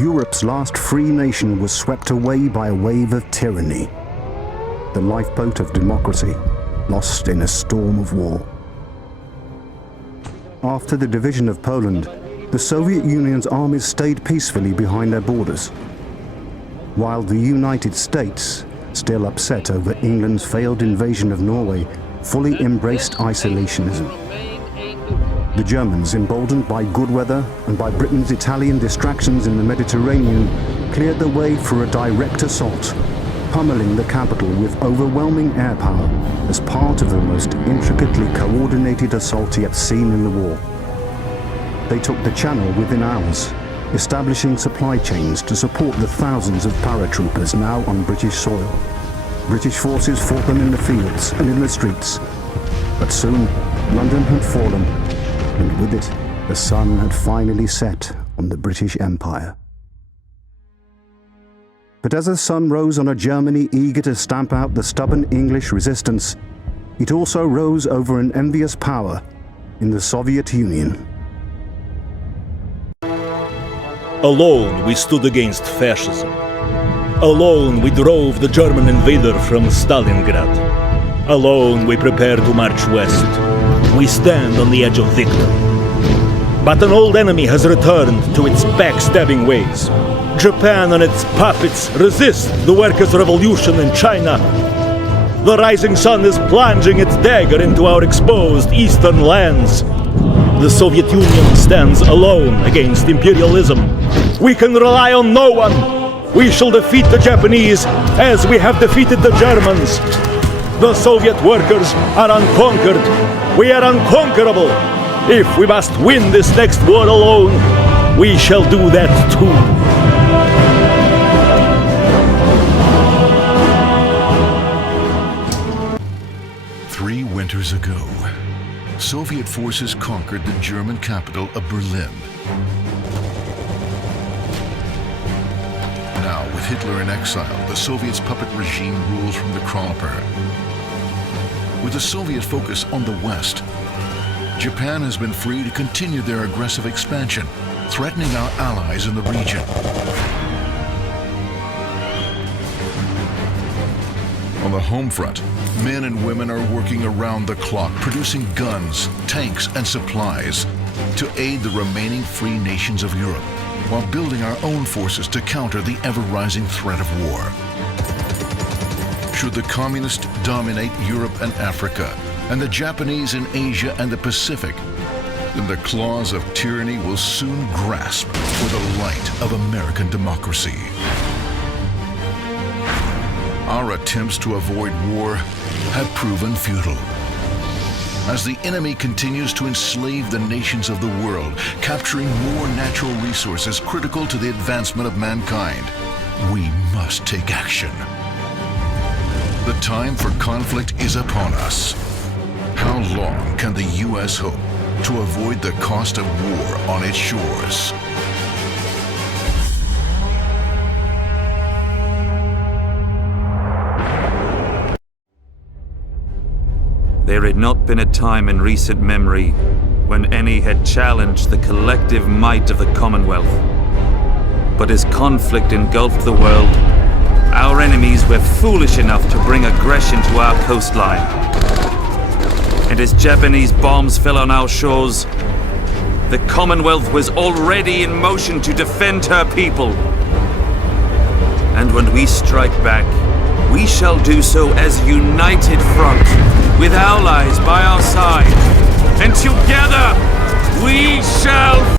Europe's last free nation was swept away by a wave of tyranny. The lifeboat of democracy, lost in a storm of war. After the division of Poland, the Soviet Union's armies stayed peacefully behind their borders, while the United States, still upset over England's failed invasion of Norway, fully embraced isolationism. The Germans, emboldened by good weather and by Britain's Italian distractions in the Mediterranean, cleared the way for a direct assault, pummeling the capital with overwhelming air power as part of the most intricately coordinated assault yet seen in the war. They took the Channel within hours, establishing supply chains to support the thousands of paratroopers now on British soil. British forces fought them in the fields and in the streets. But soon, London had fallen, and with it, the sun had finally set on the British Empire. But as the sun rose on a Germany eager to stamp out the stubborn English resistance, it also rose over an envious power in the Soviet Union. Alone we stood against fascism. Alone we drove the German invader from Stalingrad. Alone we prepare to march west. We stand on the edge of victory. But an old enemy has returned to its backstabbing ways. Japan and its puppets resist the workers' revolution in China. The rising sun is plunging its dagger into our exposed eastern lands. The Soviet Union stands alone against imperialism. We can rely on no one. We shall defeat the Japanese as we have defeated the Germans. The Soviet workers are unconquered. We are unconquerable. If we must win this next war alone, we shall do that too. Three winters ago, Soviet forces conquered the German capital of Berlin. Now, with Hitler in exile, the Soviets' puppet regime rules from the Kronper. With the Soviet focus on the West, Japan has been free to continue their aggressive expansion, threatening our allies in the region. On the home front, men and women are working around the clock, producing guns, tanks, and supplies to aid the remaining free nations of Europe, while building our own forces to counter the ever-rising threat of war. Should the communists dominate Europe and Africa, and the Japanese in Asia and the Pacific, then the claws of tyranny will soon grasp for the light of American democracy. Our attempts to avoid war have proven futile. As the enemy continues to enslave the nations of the world, capturing more natural resources critical to the advancement of mankind, we must take action. The time for conflict is upon us. How long can the U.S. hope to avoid the cost of war on its shores? There had not been a time in recent memory when any had challenged the collective might of the Commonwealth. But as conflict engulfed the world, our enemies were foolish enough to bring aggression to our coastline. And as Japanese bombs fell on our shores, the Commonwealth was already in motion to defend her people. And when we strike back, we shall do so as a united front, with allies by our side. And together, we shall